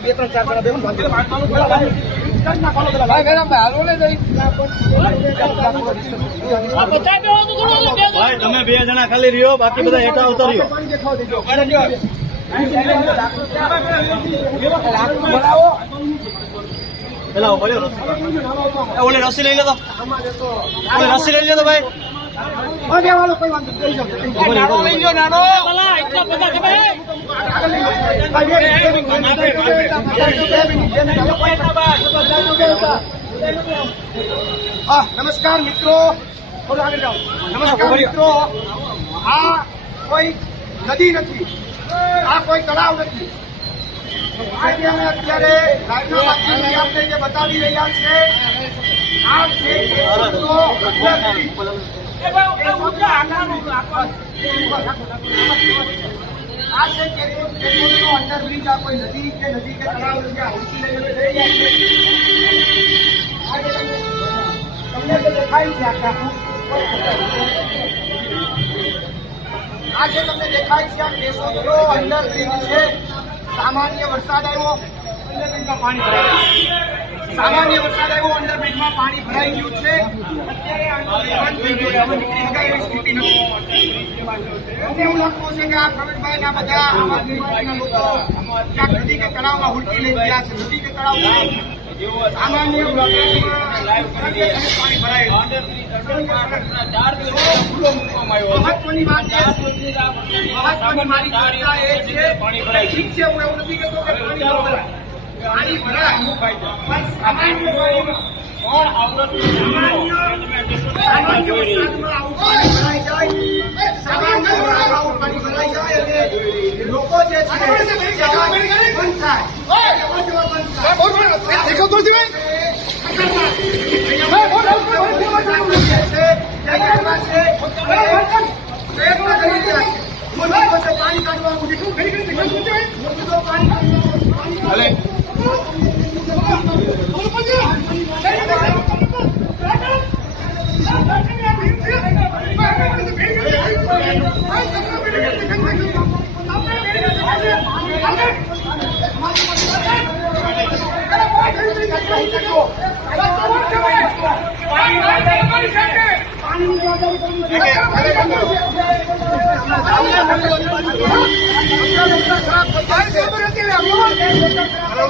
બે ત્રણ ચાર બે ભાઈ, તમે બે જણા ખાલી રહ્યો, બાકી બધા હેઠા ઉતર્યો પેલા ઓલ્યો રસી. લઈ ઓલી રસી લઈ લો વાંધો ઓલી રસી લઈ લો તો ભાઈ હા, નમસ્કાર મિત્રો. થોડું આગળ જાઓ. નમસ્કાર મિત્રો. આ કોઈ નદી નથી. આ કોઈ તળાવ નથી. આજે અમે અત્યારે રાજ્ય આપણે જે બતાવી રહ્યા છે આ છે. આ છે કેશોદનો અંડરબ્રિજ કોઈ નદી કે નદી કે તળાવ આ હુડકી લઈને જઈ તમને દેખાય છે, આ જે તમને દેખાય છે. આ કેશોદનો અંડરબ્રિજ છે સામાન્ય વરસાદ આવ્યો અંડરબ્રિજમાં પાણી ભરાઈ સામાન્ય વરસાદ આવ્યો, અંડરબ્રિજમાં પાણી ભરાઈ ગયું છે. અત્યારે તળાવમાં મહત્વની વાત એ મહત્વની મારી ચર્ચા એ છે ઠીક છે, હું એવું નથી કહેતો પાણી ભરાય. લોકો જે છે બંધ થાય જવા જવા બંધ થાય પાણી કાઢવા છતાં પણ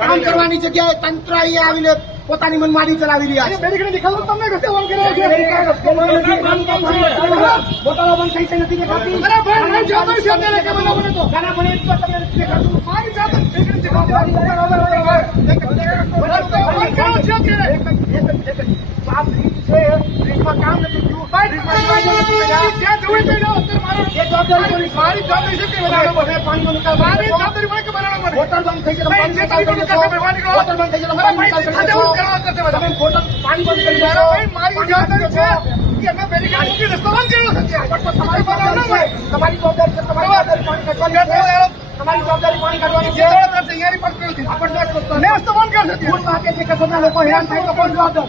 કામ કરવાની જગ્યાએ તંત્ર અહીંયા આવીને પોતાની મનમાની ચલાવી રહ્યા છે બંધ થઈ છે નથી દેખાતી એ જવાબદારી કરો. બંધ છે કરી બંધ કરી બંધ કરી તમારી જવાબદારી પાણી કાઢવાની છે. તમારી જવાબદારી પાણી કાઢવાની છે આ પણ દસ ભૂલ વાગે છે કે બધા લોકો હેરાન થાય તો કોણ જવાબદાર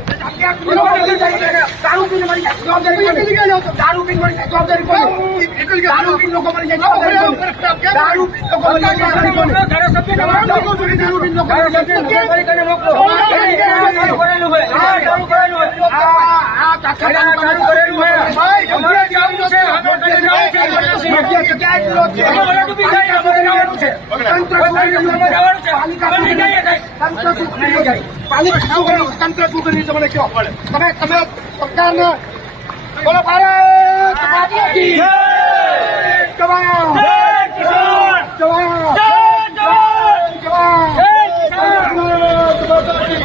દારૂ પીને મરી જવાબદારી દારૂ પીને જવાબદારી લોકો મરી જવાબદારી દારૂ લોકો કરી રહ્યું છે મને કહો તમે તમે સરકારને બોલો ભારત! જવાન! જવાન! જવાન! ભારત માતા કી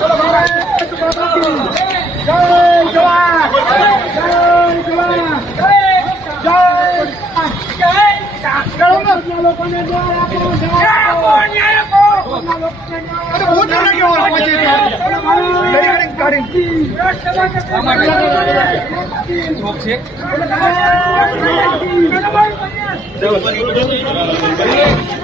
બોલો ભારત માતા કી જય જવાન! જય જવાન! જય લોકોને ન્યાય આપો ન્યાય આપો અરે બહુ ન્યાય કેવો આપે છે લઈ ગાડી ગાડી જવું.